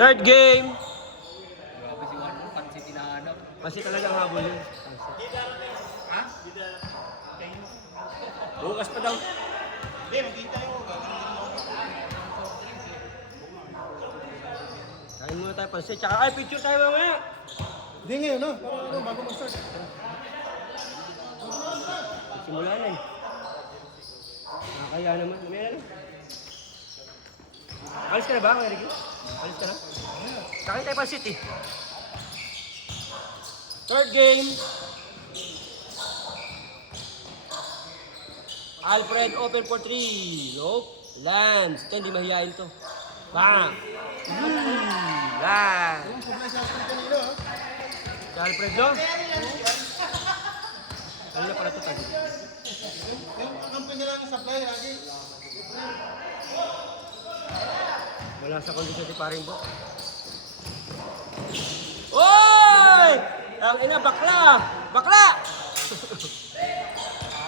Third game. Grabe si Juan, pansit hinahanap. Kasi talagang habol yun. Ha? Bukas pa daw. Hindi, magkita yung Kain muna tayo pansit. Tsaka ay picture tayo mamaya. Hindi ngayon, no? Para ano, bago mag-start. Simula na eh. Nakakaya naman. Mamaya na lang. Alis ka na ba, Kuya Ricky? Alis ka na? Kain tayo pansit eh. Third game. Alfred open for 3. Nope. Lands. Ito, hindi mahihain to. Bang! Lands. Yung supply sa akin kanina, ha? Si Alfred, no? Kanina pala ito tayo. Yung kakampi nila ng supply, lagi. Wala sa kondisyon si Paring Bo. Oy! Ang ina, bakla! Bakla!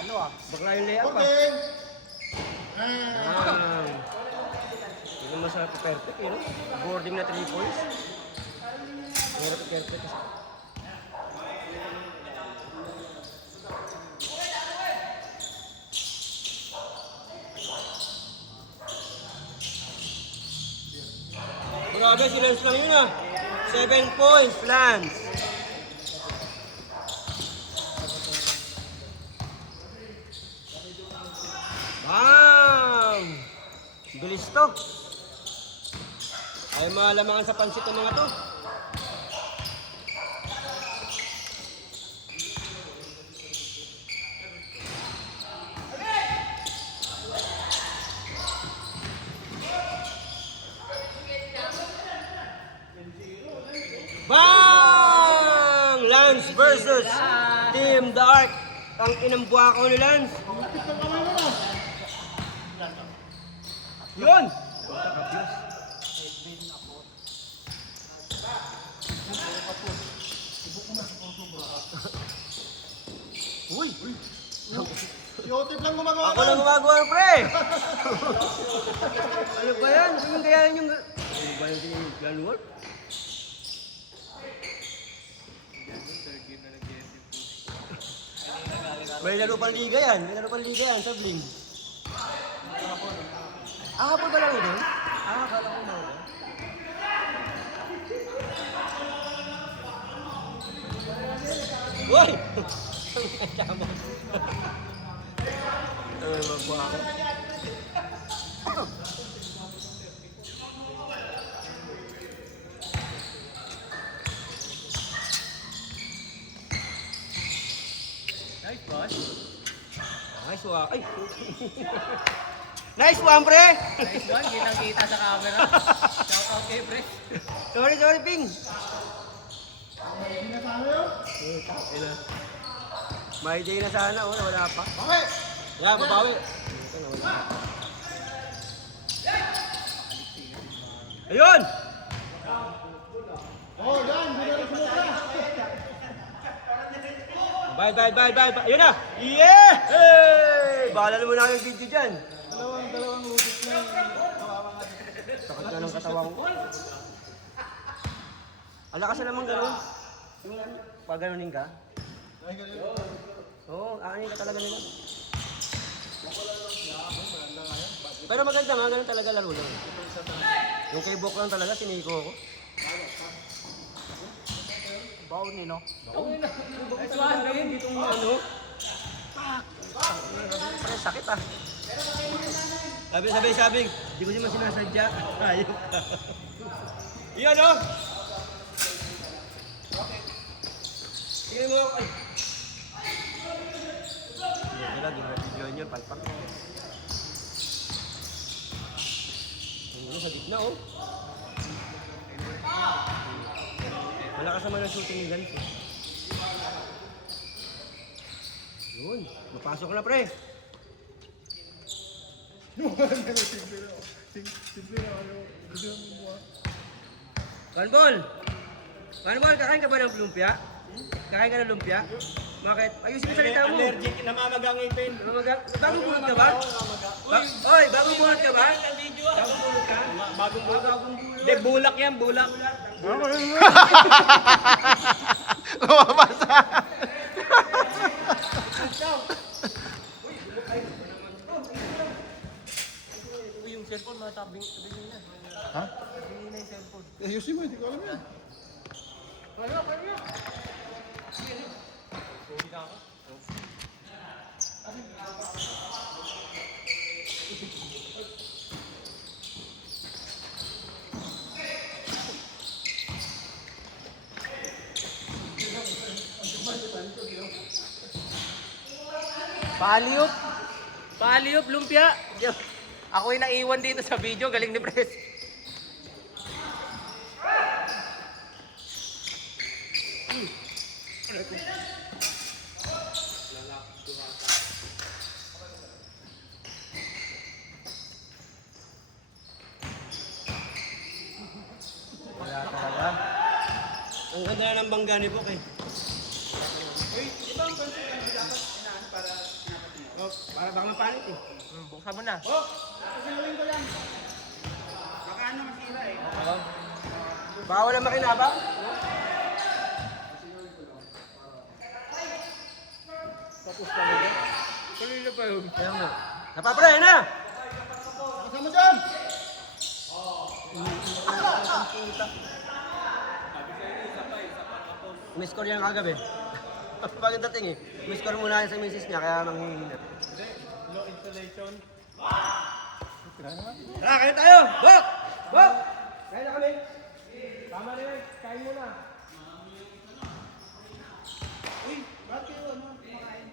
Ano ah? Bakla yung layup ah. Okay. Hindi naman sa perfect, you know? Boarding na 3 points. Meron ka perfect. Grabe, si Lance lang yun ah. 7 points, Lance. Bam! Bilis to. Ay malamangan sa pansit ng mga to. Bang! Lance versus Team Dark. Ang inambuha ko ni Lance. Yun! Uy! Si Otip lang gumagawa Ako lang gumagawa ng pre! Ano ba yan? Ano yung gayahin yung... Ano ba yung ganuan? May laro pang liga yan. May laro pang liga yan sa Bling. Ah, hapon ba lang yun? Ah, akala ko na ako. Uy! Ang kama. Ay, magbuha ako. Nice boss. Nice one. Ay! Nice one, pre! Nice one, kitang-kita sa camera. Shout out kay pre. Sorry, Ping. Hindi na sana yun. May day na sana, oh, wala pa. Bakit? Yeah, babawi. Ayun! Oh, yan. Hindi na rin sumutra. Bye. Ayun na! Yeah! Hey! Bahala na muna yung video dyan. Dalawang lubit na yung kawawa nga. Sakit na ng katawan ko. Alakas na naman ganun. Yung pag ganunin ka. Ay, ganun. Oo, aanin ka talaga nila. Pero maganda nga, ganun talaga laro lang. Yung kay Bok lang talaga, siniko ako. Baon ni no? Nice one, Rin. Itong ano. Parang sakit ah. Sabi. Di ko naman sinasadya. Ayun ka. Iyan oh! Tingnan mo ako. Yan nila, video nyo, palpak. Ano, sa gitna oh. Malakas naman ang shooting ni Lance eh. Yun, mapasok na pre. Simple na ano. Gusto mo buha. Kanbol, kakain ka ba ng lumpia? Kakain ka ng lumpia? Bakit? Ayusin mo salita mo. Allergic, namamagang ngipin. Bagong bunot ka ba? Oy, bagong bunot ka ba? Bagong bulok ka? Bagong bulak. Bagong bulok. Hindi, bulak yan, bulak. Lumabasa. Uy, yung cellphone, matabing niya. Ha? Tabing na yung cellphone. Ayusin mo, hindi ko alam yan. Paliop. Paliop, lumpia. Ako yung naiwan dito sa video, galing ni Pres. Wala talaga. Ang ganda na ng bangga ni Bok eh. Oh, para baka mapalit eh. Buksan mo na. Baka ano masira eh. Baka wala makinabang? Tapos talaga. Kanina pa yun. Kaya nga. Napapray na! Kasama dyan! Umiscore yan kagabi. Bagong dating eh. Umiscore muna yan sa misis niya kaya manghihinat. Low installation. Tara, kain tayo! Bok! Bok! Kain na kami! Tama na yan. Kain muna. Uy, bakit kayo ano? Kumakain.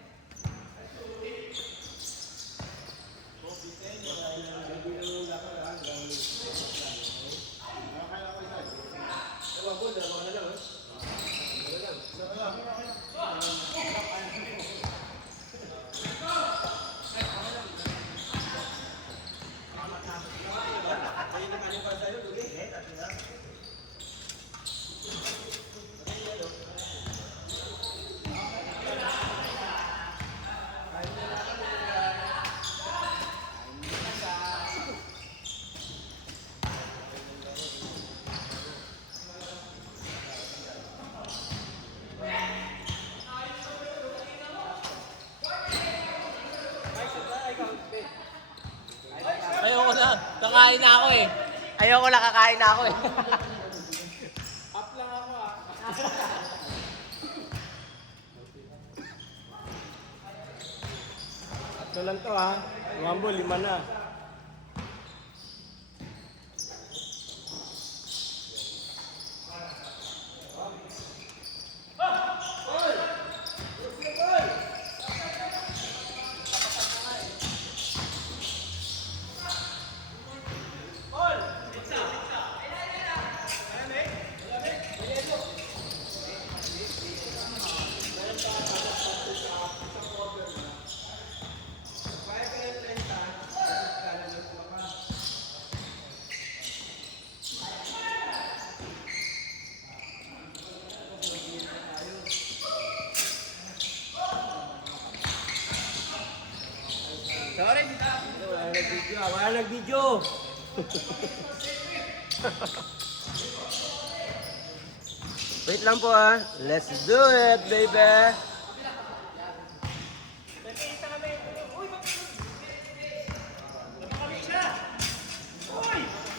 Ayoko na. Kakain na ako eh. Ayoko na, kakain na ako eh. Ito lang to ha. Mambo, 5 na. Sorry. Wala nag-video. Wala nag-video. Wait lang po ha. Let's do it, baby.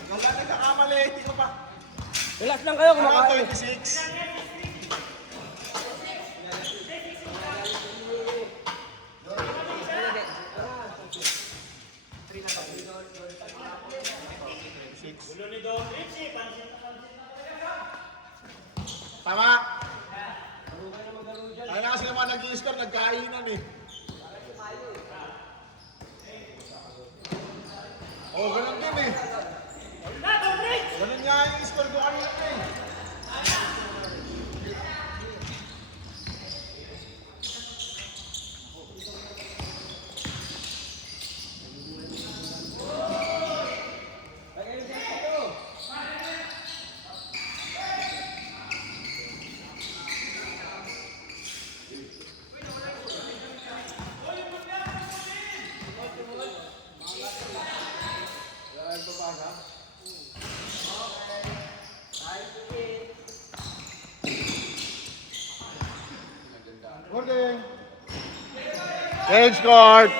Wala nagkakamali, hindi ko pa. Relax lang kayo kumakain. 26. Tama. Kaya na kasi naman nag-i-score, nagkainan eh. Oo, ganun din eh. Ganun nga yung score ko kanina eh. Change court.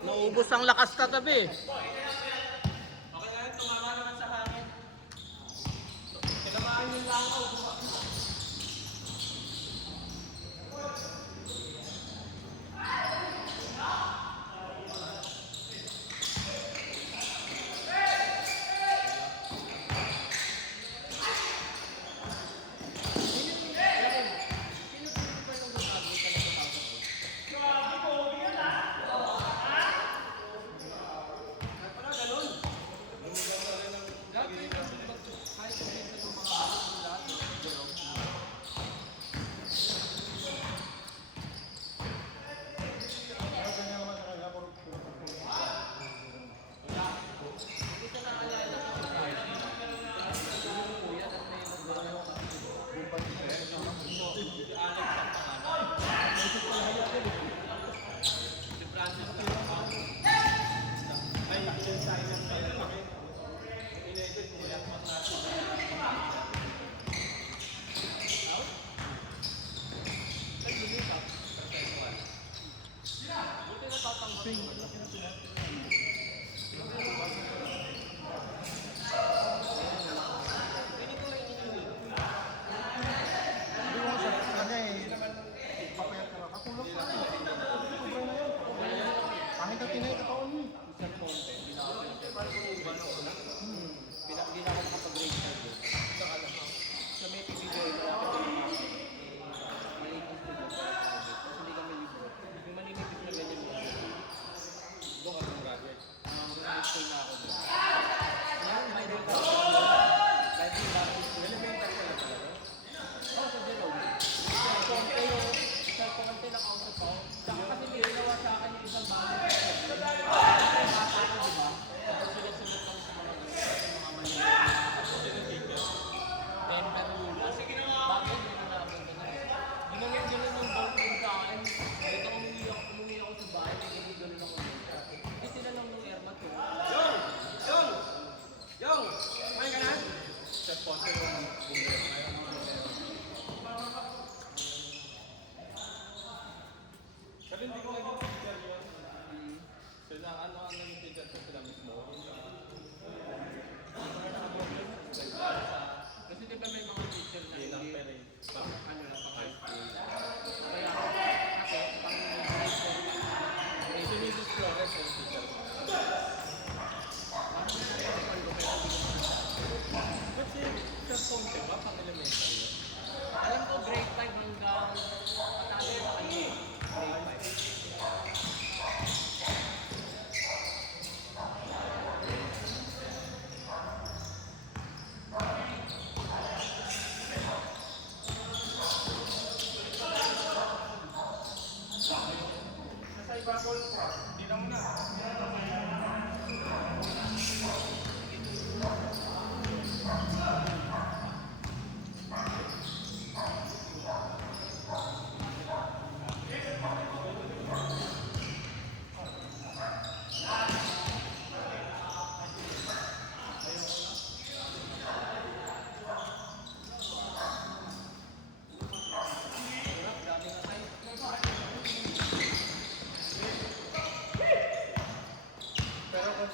Naubos ang lakas katabi.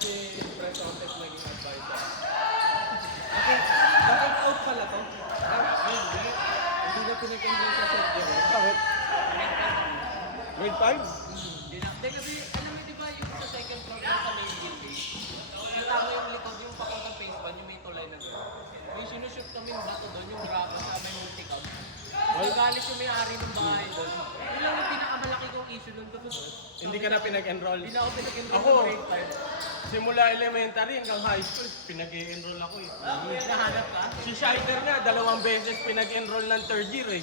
si Press Ontes naging advisor. Okay, out pala to. Hindi na pinag-enroll sa set yun. Bakit? Grade 5? Hindi kasi, alam mo di ba yung sa second floor yung sa main gate? Yung tama yung likod, yung papuntang phase 1, yung may tulay na doon. May sinushoot kami yung bato doon, yung grabe sa may multi-count. Nagalit yung may-ari ng bahay doon. Yun lang yung pinakamalaki kong issue doon. Hindi ka na pinag-enroll. Hindi na ako pinag-enroll Ako, ng grade 5. simula elementary hanggang high school, pinag-enroll ako eh. Nahanap ka? Si Scheider nga, 2 beses pinag-enroll ng third year eh.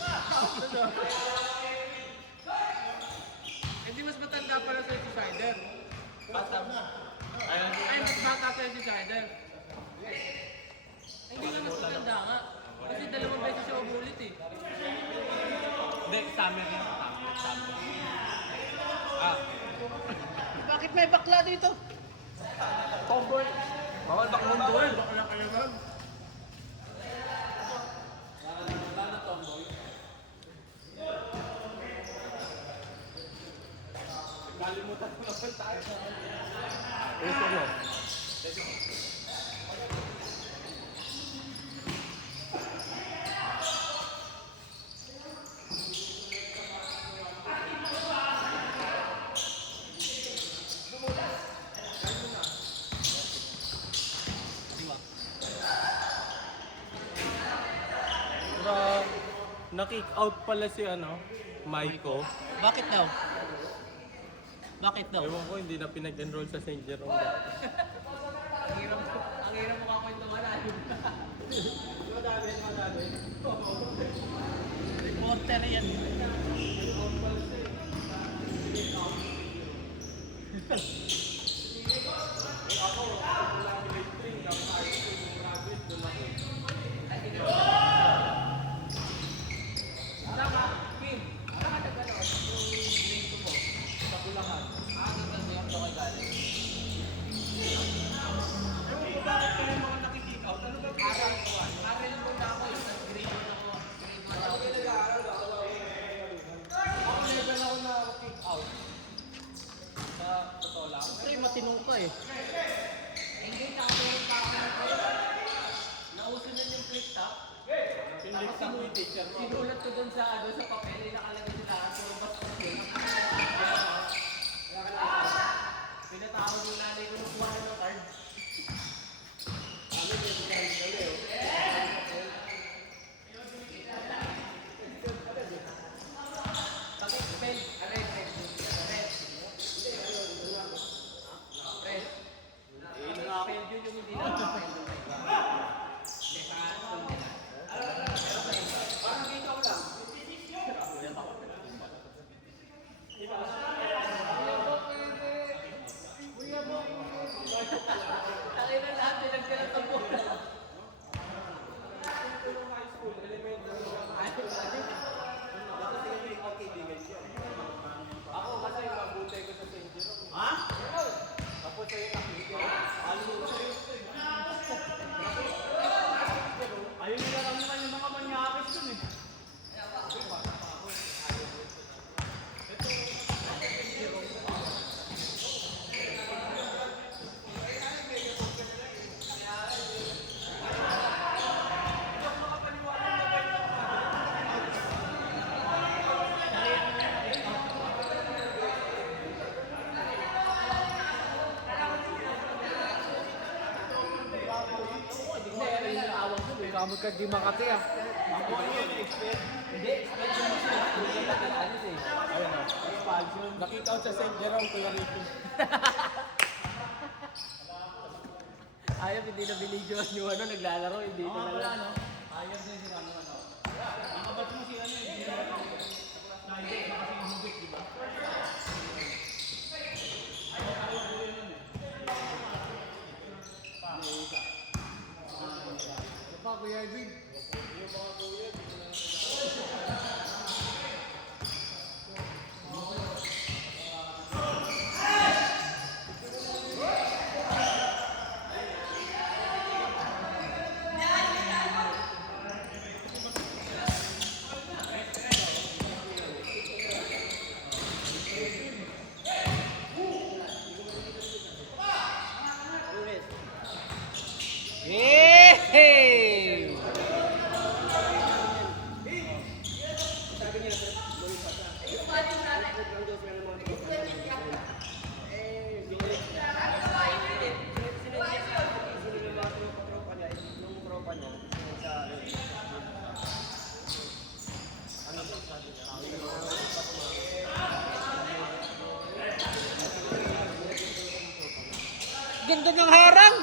Hindi mas matanda pala sa'yo si Scheider. Bata mo. Ay, mas bata sa'yo si Scheider. Hindi nga mas matanda nga. Kasi 2 beses siya umulit eh. Hindi, summer yan. Summer. Bakit may bakla dito? Tomboy. Bawal bakmunduan. Bakla ka naman. Kalimutan ko naman tayo. Gusto mo? Na-kick out pala si Maiko. Bakit daw? Bakit daw? Ewan ko, hindi na pinag-enroll sa St. Jerome. Ang hirap mo kakwento ka na. Reporter yan. Pre, matinong ka eh. Hindi, nakatulong pa ako ng kayo. Nauso na yung flip top. Sinulat ko dun sa papel, nakalagay sila puro basta yun. Pinatawag yung nanay ko nung kuha na ng card. Kamot ka di Makati ah. Na-kick out sa St. Jerome, Kuya Ricky. Ayaw, hindi na binidyoan yung naglalaro, hindi na lang. Ayaw din sila Nakabat mo si hindi na hindi kasi hubik, di ba? Pa, Kuya Edwin. Ganda ng harang!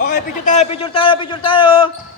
Okay, picture tayo, picture tayo, picture tayo.